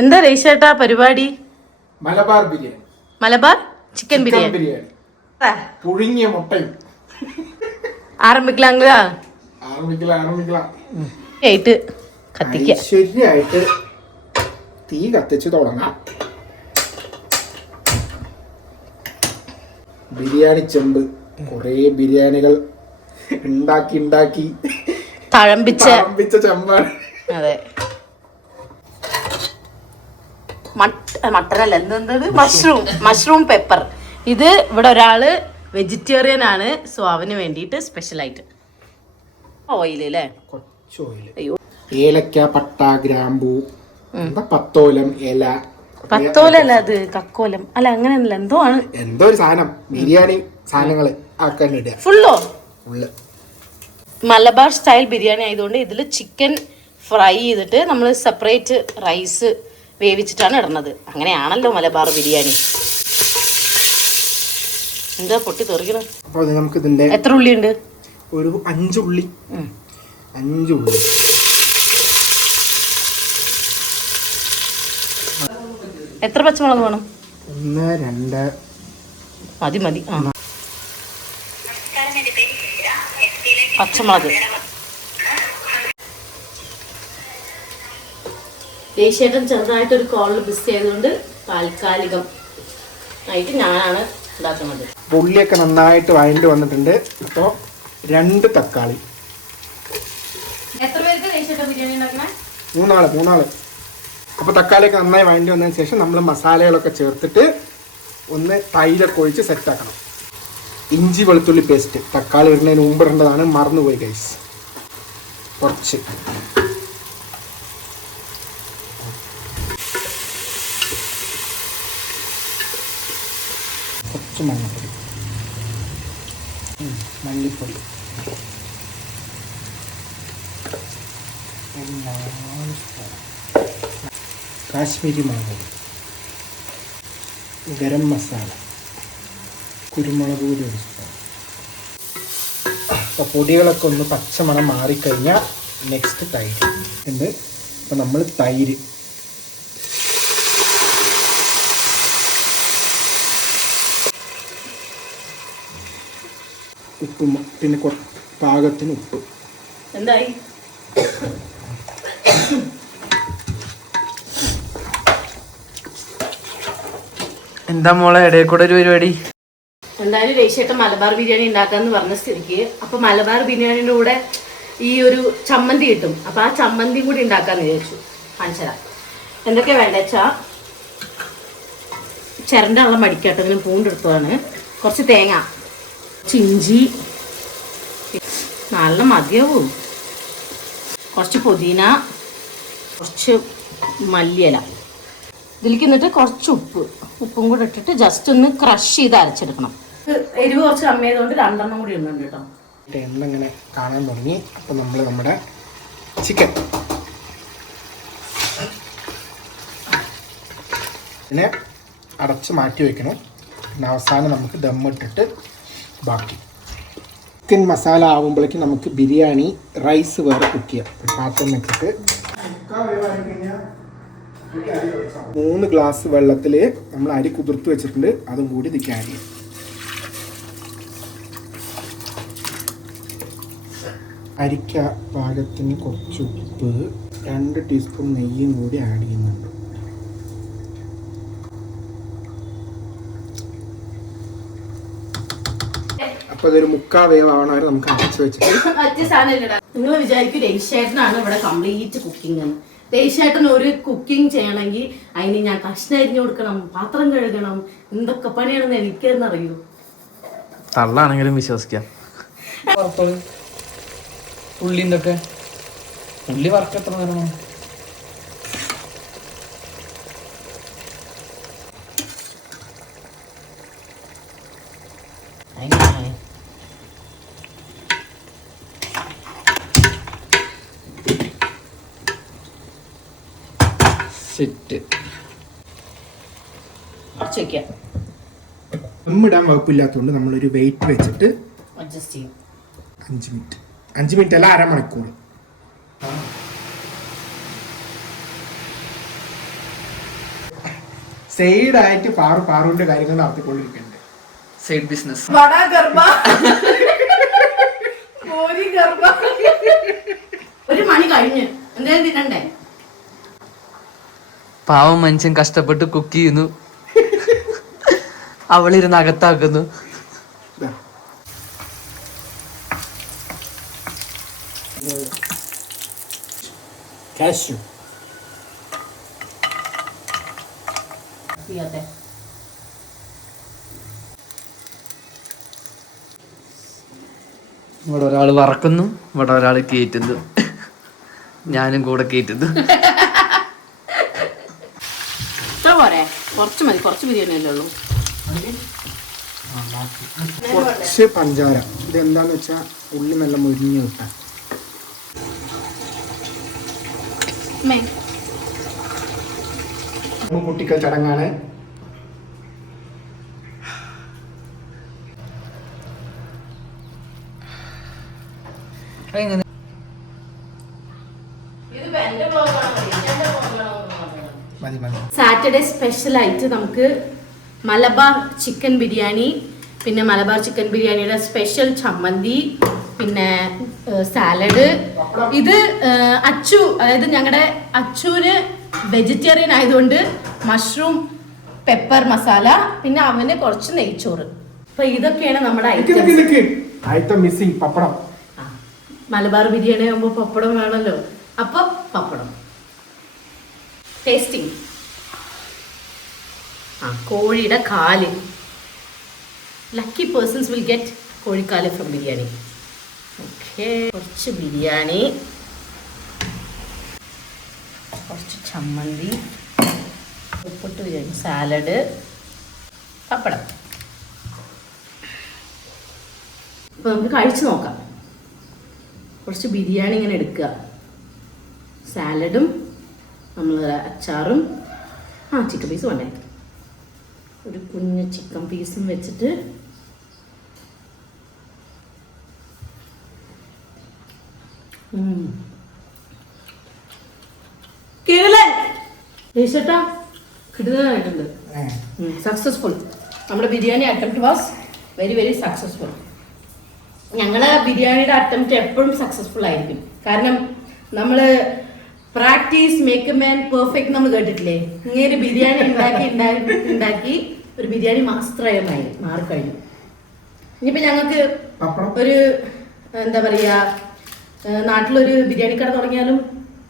എന്താ രേശേട്ടാ പരിപാടി? മലബാർ ബിരിയാണി. മലബാർ ചിക്കൻ ബിരിയാണി. പുഴുങ്ങിയ മുട്ടയും. ആരംഭിക്കലാ ശരിയായിട്ട് തീ കത്തിച്ച് തുടങ്ങാം. ബിരിയാണി ചെമ്പ് കുറേ ബിരിയാണികൾ ഉണ്ടാക്കി തഴമ്പിച്ച ചെമ്പാണ്. അതെ, മട്ടനല്ല, എന്തെന്തത് മഷ്റൂം പെപ്പർ. ഇത് ഇവിടെ ഒരാള് വെജിറ്റേറിയൻ ആണ്, സോ അവന് വേണ്ടിയിട്ട് സ്പെഷ്യലായിട്ട് ഓയിൽ അല്ലേ, കുറച്ച് ഓയിൽ. അയ്യോ, ഏലക്ക, പട്ട, ഗ്രാമ്പൂ, പത്തോലം ഇല. പത്തോലല്ല, അത് കക്കോലം അല്ല, അങ്ങനെയല്ല, എന്തോ ആണ്, എന്തോ ഒരു സാധനം. ബിരിയാണി സാധനങ്ങള് ആക്കാൻ ഇടുക. ഫുള്ളോ? മലബാർ സ്റ്റൈൽ ബിരിയാണി ആയതുകൊണ്ട് ഇതിൽ ചിക്കൻ ഫ്രൈ ചെയ്തിട്ട് നമ്മൾ സെപ്പറേറ്റ് റൈസ് വേവിച്ചിട്ടാണ് ഇടുന്നത്. അങ്ങനെയാണല്ലോ മലബാർ ബിരിയാണി. എന്താ പൊട്ടി തെറിക്കണം? അപ്പോൾ നമുക്ക് ഇതിന്റെ എത്ര ഉള്ളി ഉണ്ട്? ഒരു 5 ഉള്ളി. 5 ഉള്ളി. എത്ര പച്ചമുളക് വേണം? 1 2 മതി. പച്ചമുളക്. ദേശീയേട്ടൻ ചെറുതായിട്ടൊരു കോളിൽ ബിസ് ചെയ്തുകൊണ്ട് താൽക്കാലികം ആയിട്ട് ഞാനാണ് ഉണ്ടാക്കുന്നത്. ഉള്ളിയൊക്കെ നന്നായിട്ട് വഴണ്ടി വന്നിട്ടുണ്ട്. ഇപ്പോൾ 2 തക്കാളി. എത്ര പേർക്ക് ദേശീയേട്ടൻ ബിരിയാണി ഉണ്ടാക്കണേ? 3 ആള്. അപ്പോൾ തക്കാളിയൊക്കെ നന്നായി വഴണ്ടി വന്നതിന് ശേഷം നമ്മൾ മസാലകളൊക്കെ ചേർത്തിട്ട് ഒന്ന് തൈരൊക്കെ ഒഴിച്ച് സെറ്റാക്കണം. ഇഞ്ചി വെളുത്തുള്ളി പേസ്റ്റ് തക്കാളി വരുന്നതിന് മുമ്പ് ഇടേണ്ടതാണ്, മറന്നുപോയി ഗൈസ്. കുറച്ച് മഞ്ഞൾപ്പൊടി, മല്ലിപ്പൊടി, കാശ്മീരി മുളക് പൊടി, ഗരം മസാല, കുരുമുളക് പൊടി 1 സ്പൂൺ. അപ്പോൾ പൊടികളൊക്കെ ഒന്ന് പച്ചമണം മാറിക്കഴിഞ്ഞാൽ നെക്സ്റ്റ് തൈര് ഉണ്ട്. അപ്പോൾ നമ്മൾ തൈര്, ഉപ്പും പിന്നെ പാകത്തിന് ഉപ്പ്. എന്തായി? എന്താ മോളെ ഇടയിൽ കൂടെ ഒരു പരിപാടി? എന്തായാലും ദേശീയേട്ടൻ മലബാർ ബിരിയാണി ഉണ്ടാക്കാന്ന് പറഞ്ഞ സ്ഥിതിക്ക് അപ്പൊ മലബാർ ബിരിയാണിയുടെ കൂടെ ഈ ഒരു ചമ്മന്തി കിട്ടും. അപ്പൊ ആ ചമ്മന്തിയും കൂടി ഉണ്ടാക്കാന്ന് വിചാരിച്ചു. കാണിച്ചരാ എന്തൊക്കെയാ വേണ്ടെച്ചാ, ചിരണ്ട വെള്ളം മടിക്കാട്ടോ, ഇങ്ങനെ പൂണ്ടെടുത്തതാണ്. കുറച്ച് തേങ്ങ, ഇഞ്ചി, നല്ല മതിയാവും, കുറച്ച് പുതിന, കുറച്ച് മല്ലിയില. ഇതിലേക്ക് എന്നിട്ട് കുറച്ച് ഉപ്പും കൂടെ ഇട്ടിട്ട് ജസ്റ്റ് ഒന്ന് ക്രഷ് ചെയ്ത് അരച്ചെടുക്കണം. എരിവ് കുറച്ച് കമ്മിയായതുകൊണ്ട് 2 എണ്ണം കൂടി ഇടുന്നുണ്ട് കേട്ടോ. എണ്ണ ഇങ്ങനെ കാണാൻ തുടങ്ങി. അപ്പം നമ്മൾ നമ്മുടെ ചിക്കൻ പിന്നെ അടച്ച് മാറ്റി വയ്ക്കണം. പിന്നെ അവസാനം നമുക്ക് ദമ്മിട്ടിട്ട് ബാക്കി ചിക്കൻ മസാല ആവുമ്പോഴേക്കും നമുക്ക് ബിരിയാണി റൈസ് വേറെ കുക്ക് ചെയ്യാം. പാത്രം വെച്ചിട്ട് 3 ഗ്ലാസ് വെള്ളത്തിൽ നമ്മൾ അരി കുതിർത്ത് വെച്ചിട്ടുണ്ട്, അതും കൂടി ഇതിലേക്ക് ആഡ് ചെയ്യും. അരിക്ക പാകത്തിന് കുറച്ച് ഉപ്പ്, 2 ടീസ്പൂൺ നെയ്യും കൂടി ആഡ് ചെയ്യുന്നുണ്ട്. അപ്പോൾ ഇതൊരു 3/4 വേവാവണ വരെ നമുക്ക് അടച്ച് വെച്ചിട്ട്. നിങ്ങൾ വിചാരിക്കും ദേശേട്ടനാണ് ഇവിടെ കംപ്ലീറ്റ് കുക്കിംഗ് എന്ന്. ദേശേട്ടൻ ഒരു കുക്കിംഗ് ചെയ്യണമെങ്കിൽ അതിന് ഞാൻ കഷ്ണം അരിഞ്ഞു കൊടുക്കണം, പാത്രം കഴുകണം, എന്തൊക്കെ പണിയാണെന്ന് എനിക്കെന്നറിയൂ. തള്ളാണെങ്കിലും വിശ്വസിക്കാം. ഉള്ളിന്തൊക്കെ ഉള്ളി വറക്കെത്ര നേരം? സെറ്റ്. ദമ്മിടാൻ വകുപ്പില്ലാത്തതുകൊണ്ട് നമ്മളൊരു വെയിറ്റ് വെച്ചിട്ട് അഡ്ജസ്റ്റ് ചെയ്യും. 5 മിനിറ്റ്. 5 മിനിറ്റ് അല്ല, അരമണിക്കൂർ. സൈഡായിട്ട് പാറുവിന്റെ കാര്യങ്ങൾ നടത്തിക്കൊണ്ടിരിക്കുന്നുണ്ട്. Side business. ഒരു മണി കഴിഞ്ഞ് എന്തായാലും തിന്നണ്ടേ? പാവം മനുഷ്യൻ കഷ്ടപ്പെട്ട് കുക്ക് ചെയ്യുന്നു, അവളിരുന്ന് അകത്താക്കുന്നു. കാഷ്യൂ ഇവിടെ ഒരാൾ വറക്കുന്നു, ഇവിടെ ഒരാൾ കയറ്റുന്നു, ഞാനും കൂടെ കയറ്റുന്നു. ഇത്ര പോരെ? കുറച്ച് മതി, കുറച്ച് ബിരിയാണി അല്ലേ ഉള്ളൂ. കുറച്ച് പഞ്ചാര. ഇതെന്താന്ന് വെച്ചാ ഉള്ളി നല്ല മുരിഞ്ഞ് കിട്ടാൻ. കുട്ടികൾ ചടങ്ങാണ്. സാറ്റർഡേ സ്പെഷ്യൽ ആയിട്ട് നമുക്ക് മലബാർ ചിക്കൻ ബിരിയാണി, പിന്നെ മലബാർ ചിക്കൻ ബിരിയാണിയുടെ സ്പെഷ്യൽ ചമ്മന്തി, പിന്നെ സാലഡ്. ഇത് അച്ചു, അതായത് ഞങ്ങളുടെ അച്ചുവിന് വെജിറ്റേറിയൻ ആയതുകൊണ്ട് മഷ്റൂം പെപ്പർ മസാല, പിന്നെ അവന് കുറച്ച് നെയ്ച്ചോറ്. അപ്പൊ ഇതൊക്കെയാണ് നമ്മുടെ ഐറ്റം മിസ്സിംഗ്. പപ്പടം. മലബാർ ബിരിയാണി ആകുമ്പോ പപ്പടം വേണമല്ലോ, അപ്പൊ പപ്പടം. ടേസ്റ്റിംഗ്. കോഴിയുടെ കാല്. ലക്കി പേഴ്സൺസ് വിൽ ഗെറ്റ് കോഴിക്കാല് ഫ്രം ബിരിയാണി. ഓക്കെ, കുറച്ച് ബിരിയാണി, കുറച്ച് ചമ്മന്തി, ഉപ്പിട്ട് ബിരിയാണി, സാലഡ്, പപ്പടം. ഇപ്പൊ നമുക്ക് കഴിച്ചു നോക്കാം. കുറച്ച് ബിരിയാണി ഇങ്ങനെ എടുക്കുക, സാലഡും നമ്മൾ അച്ചാറും, ചിക്കൻ പീസ് വേണ്ടേ, ഒരു കുഞ്ഞ് ചിക്കൻ പീസും വെച്ചിട്ട് ചേട്ടാ കിട്ടുന്നതായിട്ടുണ്ട്. സക്സസ്ഫുൾ. നമ്മുടെ biryani attempt was very very successful. ഞങ്ങളെ ബിരിയാണിയുടെ അറ്റംപ്റ്റ് എപ്പോഴും സക്സസ്ഫുൾ ആയിരിക്കും. കാരണം നമ്മള് practice make a man perfect നമ്മൾ കേട്ടിട്ടില്ലേ? ഇങ്ങനെ ബിരിയാണി ഉണ്ടാക്കി ഒരു ബിരിയാണി മാസ്റ്ററായി മാറിക്കഴിഞ്ഞു. ഇനിയിപ്പോ ഞങ്ങൾക്ക് ഒരു എന്താ പറയാ, നാട്ടിലൊരു ബിരിയാണി കട തുടങ്ങിയാലും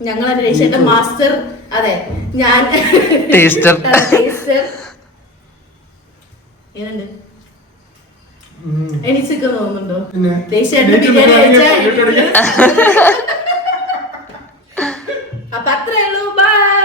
ഞങ്ങൾ രേഷന്റെ മാസ്റ്റർ, അതെ ഞാൻ ടേസ്റ്റർ. ഏതുണ്ട് എനിക്കൊക്കെ തോന്നുന്നുണ്ടോ? ദേശീയ ബിരിയാണി കഴിച്ചാൽ. അപ്പൊ അത്രേ ഉള്ളൂ. ബൈ.